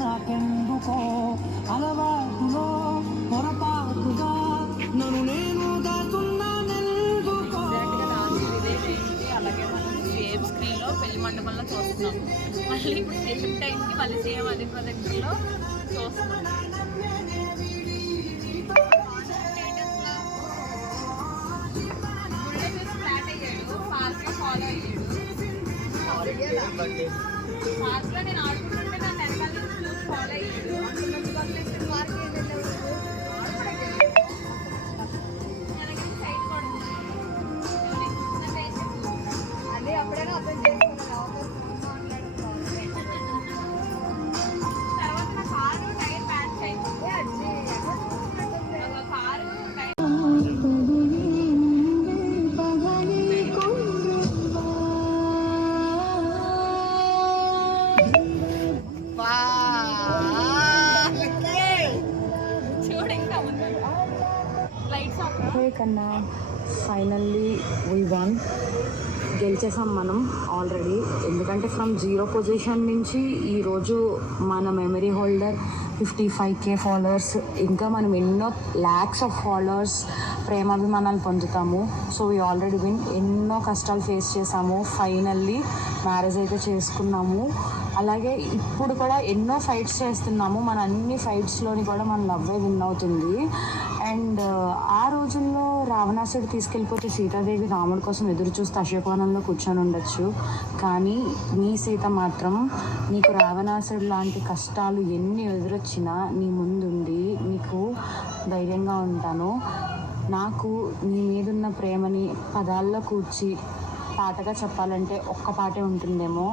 నాకెందుకో అలవాటులో పొరపాటుగా నన్ను నేను దాచున్నానెందుకో. అలాగే మనం సేమ్ స్క్రీన్లో పెళ్లి మండపంలో చూస్తున్నాము. మళ్ళీ ఇప్పుడు సేమ్ టైంకి మళ్ళీ సేమ్ అదే ప్రాజెక్టులో చూస్తున్నాం. ఫ్లాట్ అయ్యాడు, పార్క్ లో ఫాలో అయ్యాడు. పార్క్ లో నేను ఆడుకుంటుంటే నా వెనకాల నుంచి చూసి ఫాలో అయ్యాడు. పార్క్ సైడ్ అదే అప్పుడైనా అర్థం చేసుకున్నాను. తర్వాత నా కారు టైర్ ప్యాచ్ అయిపోయింది. కారు కన్నా ఫైనల్లీ వీ వన్, గెలిచేసాం మనం ఆల్రెడీ. ఎందుకంటే ఫ్రమ్ 0 పొజిషన్ నుంచి ఈరోజు మన మెమరీ హోల్డర్ 55K ఫాలోవర్స్, ఇంకా మనం ఎన్నో ల్యాక్స్ ఆఫ్ ఫాలోవర్స్ ప్రేమాభిమానాలు పొందుతాము. So we already win. ఎన్నో కష్టాలు ఫేస్ చేసాము, ఫైనల్లీ మ్యారేజ్ అయితే చేసుకున్నాము. అలాగే ఇప్పుడు కూడా ఎన్నో ఫైట్స్ చేస్తున్నాము. మన అన్ని ఫైట్స్లోని కూడా మన లవ్వే విన్ అవుతుంది. అండ్ ఆ రోజుల్లో రావణాసుడు తీసుకెళ్ళిపోతే సీతాదేవి రాముడి కోసం ఎదురు చూస్తే అశోకవనంలో కూర్చొని ఉండొచ్చు. కానీ నీ సీత మాత్రం నీకు రావణాసుడు లాంటి కష్టాలు ఎన్ని ఎదురొచ్చినా నీ ముందుండి నీకు ధైర్యంగా ఉంటాను. నాకు నీ మీదున్న ప్రేమని పదాల్లో కూర్చి పాటగా చెప్పాలంటే ఒక్క పాటే ఉంటుందేమో,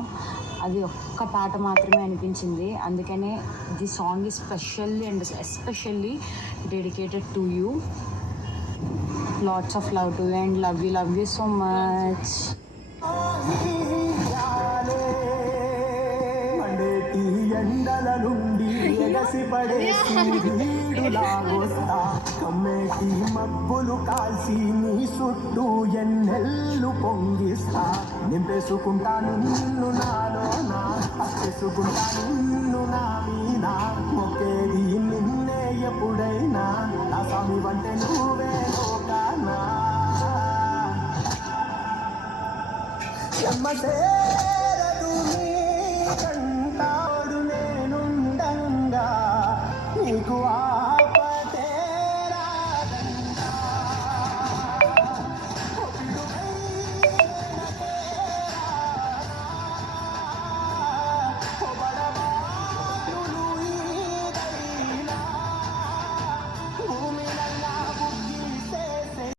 అది ఒక్క పాట మాత్రమే అనిపించింది. అందుకనే the song is specially and especially dedicated to you. Lots of love to you and love you so much. ఎండల నుండి ఎగసి పడేసి వీడులాగొస్తా, కమ్మేటి మబ్బులు కాల్చి నీ చుట్టూ ఎన్నెల్లు పొంగిస్తా. నింపేసుకుంటాను నిన్ను నాలోనా, అప్పేసుకుంటాను నిన్ను నా మీద. మొక్కేది నిన్నే ఎప్పుడైనా, నా స్వామి వంటే నువ్వే లోకానా. జన్మసేరదు నీ కన్ను